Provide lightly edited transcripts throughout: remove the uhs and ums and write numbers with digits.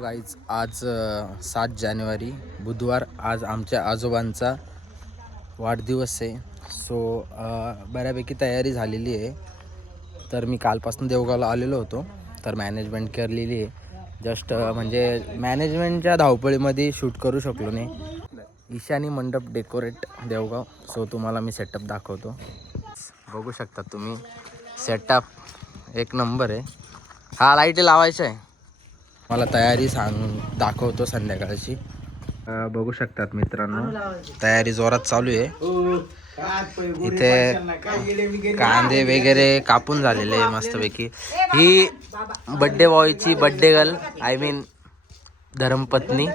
Guys आज 7 जानेवारी बुधवार, आज आमच्या आजोबांचा वाढदिवस आहे. बऱ्यापैकी तयारी झालेली आहे. तर मी कालपासून देवगावला आलेलो होतो, तर मॅनेजमेंट केलेली आहे. जस्ट म्हणजे मॅनेजमेंटच्या धावपळीमध्ये शूट करू शकलो नाही. ईशानी मंडप डेकोरेट देवगाव. तुम्हाला मी सेटअप दाखवतो. बघू शकता तुम्ही, सेटअप एक नंबर आहे. हा लाईट लावायचा आहे. मला तयारी दाखवतो संध्याकाळची. बघू शकतात मित्रांनो, तयारी जोरात चालू आहे. इथे कांदे वगैरे कापून झालेले आहे मस्तपैकी. ही बड्डे बॉयची बड्डे गर्ल, आय मीन धर्मपत्नी.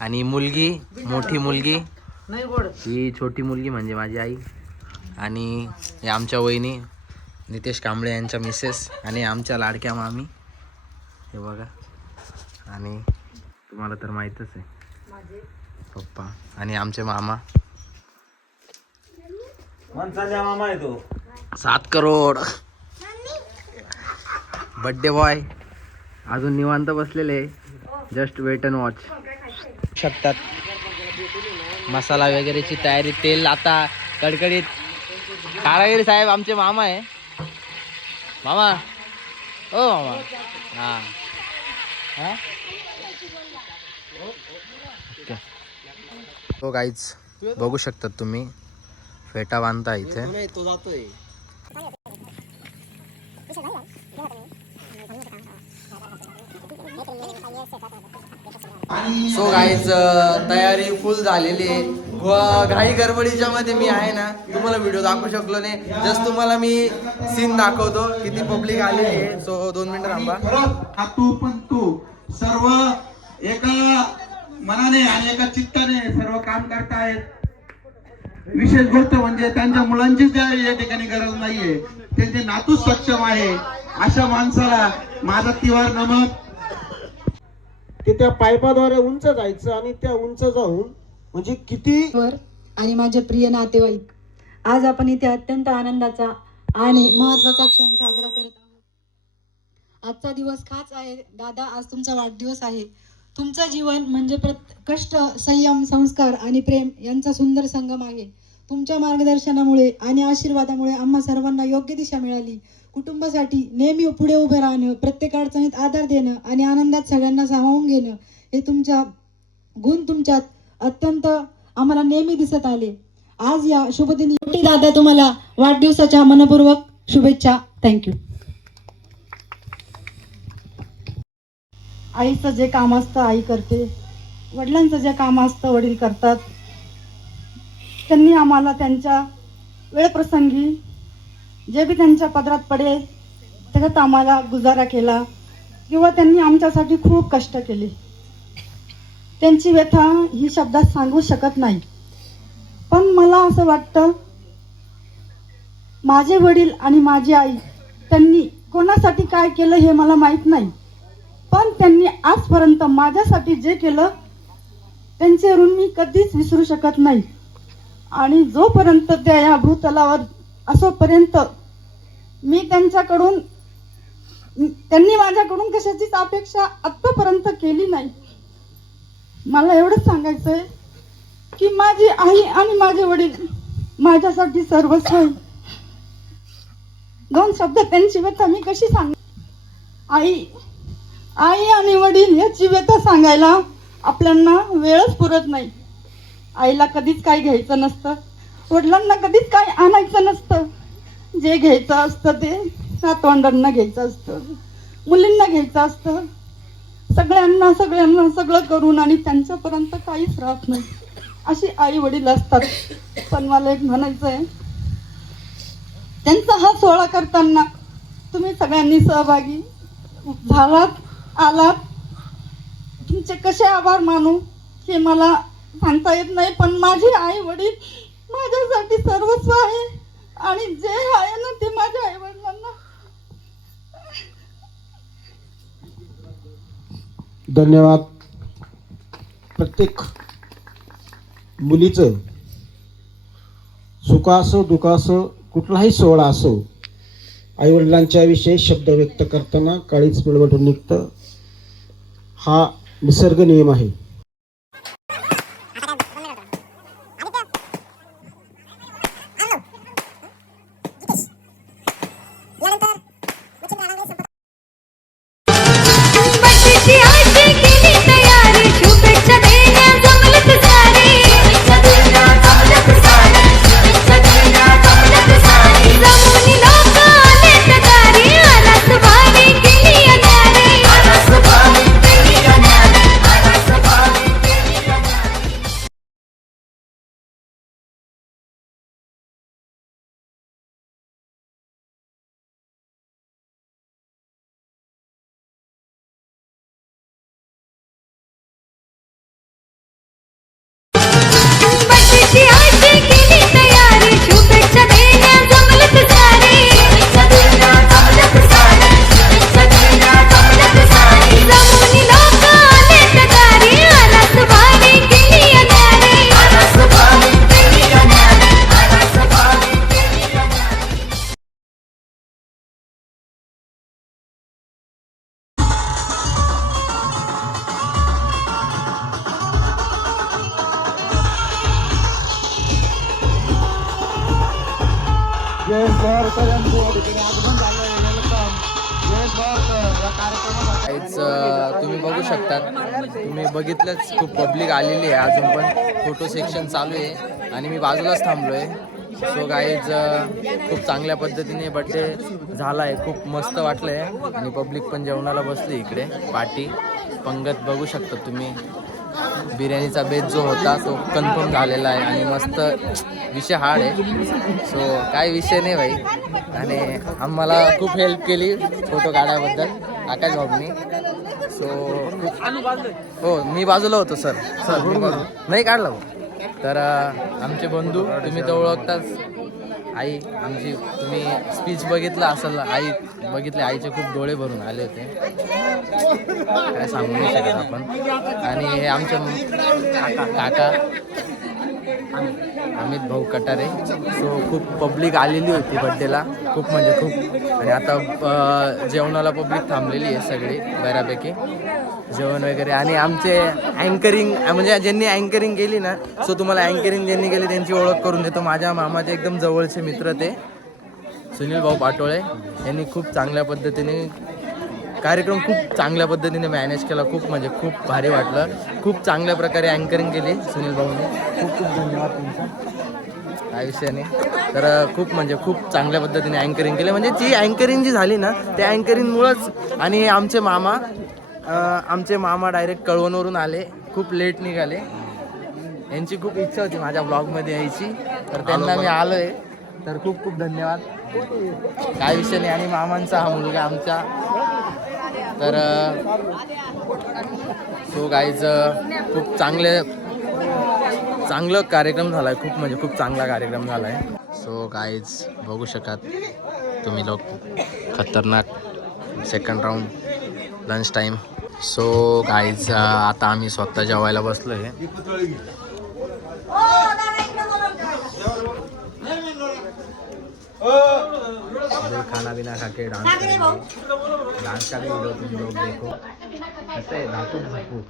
आणि मुलगी, मोठी मुलगी, ही छोटी मुलगी म्हणजे माझी आई. आणि हे आमच्या वहिनी नितेश कांबळे यांच्या मिसेस आणि आमच्या लाडक्या मामी. हे बघा, आणि तुम्हाला तर माहीतच आहे पप्पा आणि आमचे मामा. मामा आहे तो 7 करोड बड्डे बॉय अजून निवांत बसलेले. जस्ट वेट अँड वॉच शकतात. मसाला वगैरेची तयारी, तेल आता कडकडीत. कारागिरी साहेब आमचे मामा आहे. मामा, ओ मामा. हा हा, तो गाईज बघू शकतात तुम्ही, फेटा बांधता इथे. सो गाईज तयारी फुल झालेली आहे. घाई गडबडीच्या मध्ये मी आहे ना, तुम्हाला व्हिडिओ दाखवू शकलो नाही. जस्ट तुम्हाला मी सीन दाखवतो, किती पब्लिक आलेली आहे. 2 मिनिटं थांबा. तू पण तू सर्व एका मनाने आणि एका चित्ताने सर्व काम करतायत. विशेष गोष्ट म्हणजे त्यांच्या मुलांची या ठिकाणी गरज नाहीये, त्यांचे नातू सक्षम आहे. अशा माणसाला माझा तिवार नमक. ते त्या पाईपाद्वारे उंच जायचं आणि त्या उंच जाऊन म्हणजे किती. आणि माझे प्रिय नातेवाईक, आज आपण इथे अत्यंत आनंदाचा आणि महत्वाचा क्षण साजरा करत आहोत. आजचा दिवस खास आहे दादा, आज तुमचा वाढदिवस आहे. तुमचं जीवन म्हणजे कष्ट, संयम, संस्कार आणि प्रेम यांचा सुंदर संगम आहे. तुमच्या मार्गदर्शनामुळे आणि आशीर्वादामुळे आम्हा सर्वांना योग्य दिशा मिळाली. कुटुंबासाठी नेहमी पुढे उभे राहणं, प्रत्येक अडचणीत आधार देणं आणि आनंदात सगळ्यांना सामावून घेणं, हे तुमच्या गुण तुमच्यात अत्यंत आम्हाला नेहमी दिसत आले. आज या शुभदिनी दादा, तुम्हाला वाढदिवसाच्या मनपूर्वक शुभेच्छा. थँक्यू. आईचं जे काम असतं आई करते, वडिलांचं जे काम असतं वडील करतात. त्यांनी आम्हाला त्यांच्या वेळप्रसंगी जे बी त्यांच्या पदरात पडेल त्याच्यात आम्हाला गुजारा केला, किंवा त्यांनी आमच्यासाठी खूप कष्ट केले. त्यांची व्यथा ही शब्दात सांगू शकत नाही. पण मला असं वाटतं, माझे वडील आणि माझी आई त्यांनी कोणासाठी काय केलं हे मला माहीत नाही, पण त्यांनी आजपर्यंत माझ्यासाठी जे केलं त्यांचे ऋण मी कधीच विसरू शकत नाही. आणि जोपर्यंत त्या या भूतलावर असोपर्यंत मी त्यांनी माझ्याकडून कशाचीच अपेक्षा आतापर्यंत केली नाही. मला एवढंच सांगायचंय की माझी आई आणि माझे वडील माझ्यासाठी सर्वस्व आहे. 2 शब्द त्यांची व्यथा मी कशी सांग. आई आणि वडील याची व्यथा सांगायला आपल्याला वेळच पुरत नाही. आईला कधीच काही घ्यायचं नसतं, वडिलांना कधीच काही आणायचं नसतं. जे घ्यायचं असतं ते नातवंडांना घ्यायचं असतं, मुलींना घ्यायचं असतं. सगळ्यांना सगळं करून आणि त्यांच्यापर्यंत काहीच राहत नाही, अशी आई वडील असतात. पण मला एक म्हणायचं आहे, त्यांचा हा सोहळा करताना तुम्ही सगळ्यांनी सहभागी झालात, आलात. तुमचे कसे आभार मानू हे मला सांगता येत नाही. पण माझे आई वडील माझ्यासाठी सर्वस्व आहे, आणि जे आहे ना ते माझ्या आई वडिलांना. धन्यवाद. प्रत्येक मुलीचं सुख असो दुःख असो कुठलाही सोहळा असो, आई वडिलांच्या विषयी शब्द व्यक्त करताना काळीच पिळवटून निघतं. हा निसर्ग नियम आहे. काहीच तुम्ही बघू शकतात, तुम्ही बघितलंच खूप पब्लिक आलेली आहे. अजून पण फोटो सेक्शन चालू आहे आणि मी बाजूलाच थांबलो आहे. सो गाईज खूप चांगल्या पद्धतीने बड्डे झाला आहे, खूप मस्त वाटलं आहे आणि पब्लिक पण जेवणाला बसली इकडे. पार्टी पंगत बघू शकता तुम्ही. बिर्याणीचा बेत जो होता तो कन्फर्म झालेला आहे आणि मस्त विषय हार्ड आहे. सो काय विषय नाही भाई. आणि आम्हाला खूप हेल्प केली फोटो काढायबद्दल आकाश भाऊनी. सो हो मी बाजूला होतो सर नाही काढला भाऊ. तर आमचे बंधू तुम्ही तर ओळखताच. आई आमची, तुम्ही स्पीच बघितला असेल, आई बघितले, आईचे खूप डोळे भरून आले होते, काय सांगू नाही शकत आपण. आणि हे आमचे काका अमित भाऊ कटारे. सो खूप पब्लिक आलेली होती बड्डेला, खूप म्हणजे खूप. आणि आता जेवणाला पब्लिक थांबलेली आहे सगळी बऱ्यापैकी, जेवण वगैरे. आणि आमचे अँकरिंग म्हणजे ज्यांनी अँकरिंग केली ना, सो तुम्हाला अँकरिंग ज्यांनी केली त्यांची ओळख करून देतो. माझ्या मामाचे एकदम जवळचे मित्र ते सुनील भाऊ पाटोळे यांनी खूप चांगल्या पद्धतीने कार्यक्रम खूप चांगल्या पद्धतीने मॅनेज केला. खूप म्हणजे खूप भारी वाटलं. खूप चांगल्या प्रकारे अँकरिंग केली सुनील भाऊने. खूप खूप धन्यवाद तुमचा, काय विषय नाही. तर खूप म्हणजे खूप चांगल्या पद्धतीने अँकरिंग केली. म्हणजे ती अँकरिंग जी झाली ना, त्या अँकरिंगमुळंच. आणि आमचे मामा डायरेक्ट कळवणवरून आले, खूप लेट निघाले. यांची खूप इच्छा होती माझ्या ब्लॉगमध्ये यायची, तर त्यांना मी आलो आहे. तर खूप खूप धन्यवाद, काय विषय नाही. आणि मामांचा हा मुलगा आमचा. तर सो गाईज खूप चांगलं कार्यक्रम झाला आहे. खूप म्हणजे खूप चांगला कार्यक्रम झाला आहे. सो गाईज बघू शकाल तुम्ही लोक, खतरनाक second round lunch time. So guys आता आम्ही स्वतः जेवायला बसलो आहे. खाना बिना खा के डांस करेंगे. डांस का भी वीडियो तुम लोग देखो. ऐसे धाकूक झाकूक.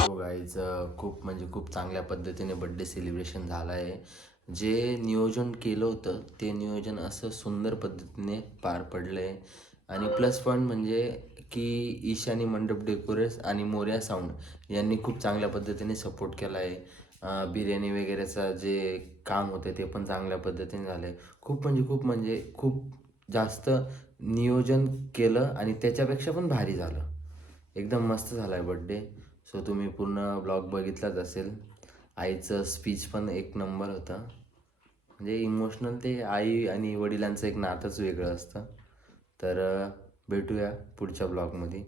हो गाईज, खूप म्हणजे खूप चांगल्या पद्धतीने बड्डे सेलिब्रेशन झालं आहे. जे नियोजन केलं होतं ते नियोजन असं सुंदर पद्धतीने पार पडलं आहे. आणि प्लस पॉईंट म्हणजे की ईशानी मंडप डेकोरेट्स आणि मोर्या साऊंड यांनी खूप चांगल्या पद्धतीने सपोर्ट केला आहे. बिर्याणी वगैरेचं जे काम होतं ते पण चांगल्या पद्धतीने झालं आहे. खूप जास्त नियोजन केलं आणि त्याच्यापेक्षा पण भारी झालं. एकदम मस्त झाला आहे बड्डे. सो तुम्ही पूर्ण ब्लॉग बघितलाच असेल. आईचं स्पीच पण एक नंबर होतं. म्हणजे इमोशनल ते आई आणि वडिलांचं एक नातंच वेगळं असतं. तर भेटूया पुढच्या ब्लॉगमध्ये.